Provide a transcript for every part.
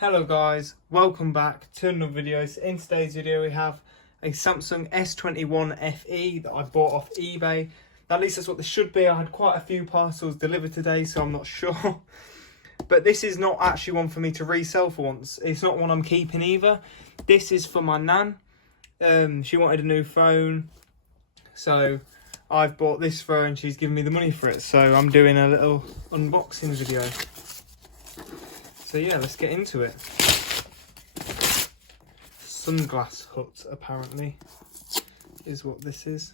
Hello guys, welcome back to another video. So in today's video we have a Samsung S21 FE that I bought off eBay. Now, at least that's what this should be. I had quite a few parcels delivered today, so I'm not sure. But this is not actually one for me to resell for once. It's not one I'm keeping either. This is for my nan. She wanted a new phone, so I've bought this for her and she's given me the money for it. So I'm doing a little unboxing video. So yeah, let's get into it. Sunglass Hut, apparently, is what this is.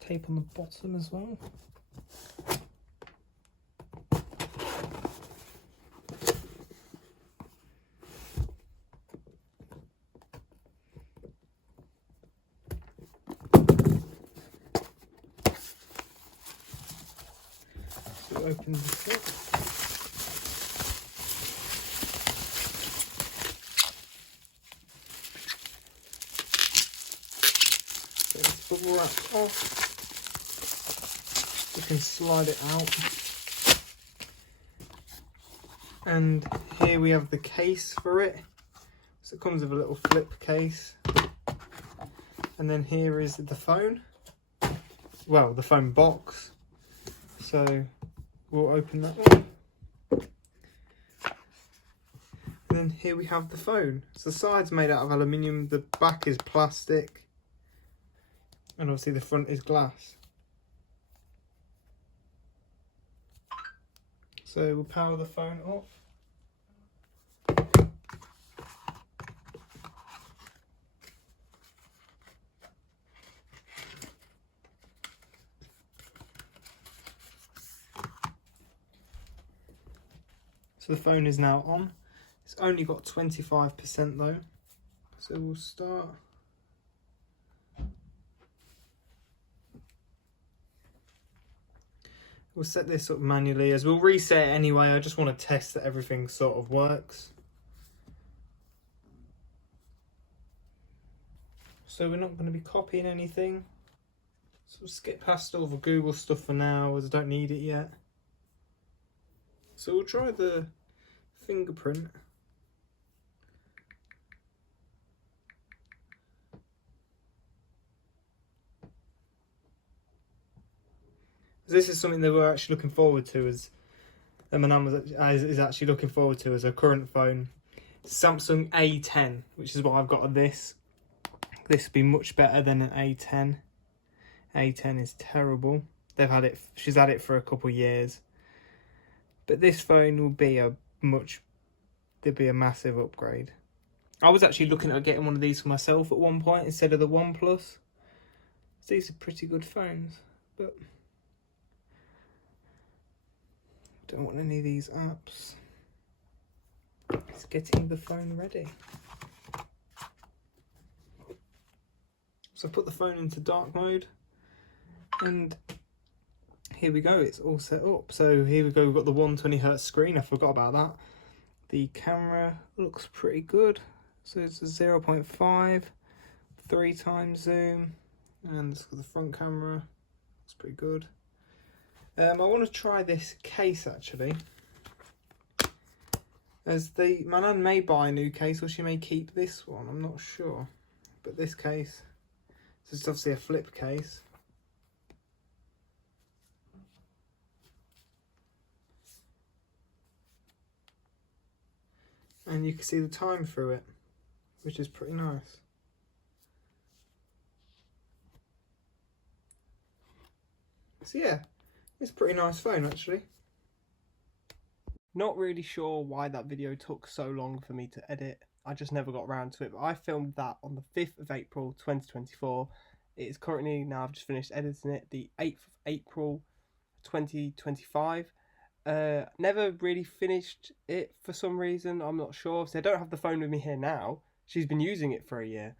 Tape on the bottom as well. So it opens this up. So it's bubble wrapped off. You can slide it out, and here we have the case for it. So it comes with a little flip case, and then here is the phone, well, the phone box. So we'll open that one, and then here we have the phone. So the side's made out of aluminium, the back is plastic, and obviously the front is glass. So we'll power the phone off. So the phone is now on. It's only got 25% though. So we'll start. We'll set this up manually, as we'll reset it anyway. I just want to test that everything sort of works. So we're not going to be copying anything. So we'll skip past all the Google stuff for now, as I don't need it yet. So we'll try the fingerprint. This is something that we're actually looking forward to, as my nan is actually looking forward to as her current phone, Samsung A10, which is what I've got on this. This would be much better than an A10. A10 is terrible. She's had it for a couple of years, but this phone will be there'll be a massive upgrade. I was actually looking at getting one of these for myself at one point instead of the OnePlus. So these are pretty good phones, but don't want any of these apps. It's getting the phone ready. So I put the phone into dark mode, and here we go, it's all set up. So here we go, we've got the 120Hz screen, I forgot about that. The camera looks pretty good. So it's a 0.5, 3 times zoom, and this is the front camera, looks pretty good. I want to try this case actually, as my nan may buy a new case, or she may keep this one, I'm not sure. But this case, this is obviously a flip case. And you can see the time through it, which is pretty nice. So yeah, it's a pretty nice phone actually. Not really sure why that video took so long for me to edit. I just never got around to it, but I filmed that on the 5th of April 2024. It is currently, now I've just finished editing it, the 8th of April 2025. Never really finished it for some reason, I'm not sure. So I don't have the phone with me here now. she's been using it for a year,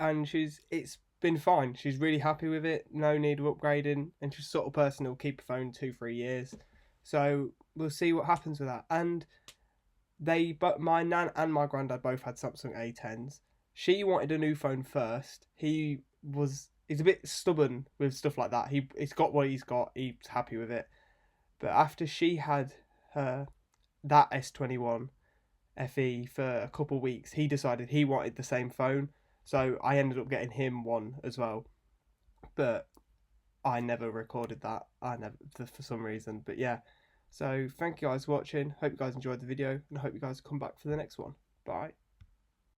and it's been fine. She's really happy with it. No need of upgrading, and she's the sort of person who'll keep a phone 2-3 years. So we'll see what happens with that. And but my nan and my granddad both had Samsung A10s. She wanted a new phone first. He's a bit stubborn with stuff like that. He's got what he's got. He's happy with it. But after she had that S21 FE for a couple of weeks, he decided he wanted the same phone. So I ended up getting him one as well. But I never recorded that. I never, for some reason. But yeah. So thank you guys for watching. Hope you guys enjoyed the video, and I hope you guys come back for the next one. Bye.